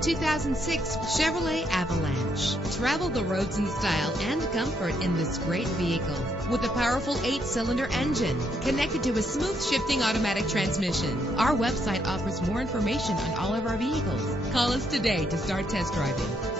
2006 Chevrolet Avalanche. Travel the roads in style and comfort in this great vehicle with a powerful 8-cylinder engine connected to a smooth shifting automatic transmission. Our website offers more information on all of our vehicles. Call us today to start test driving.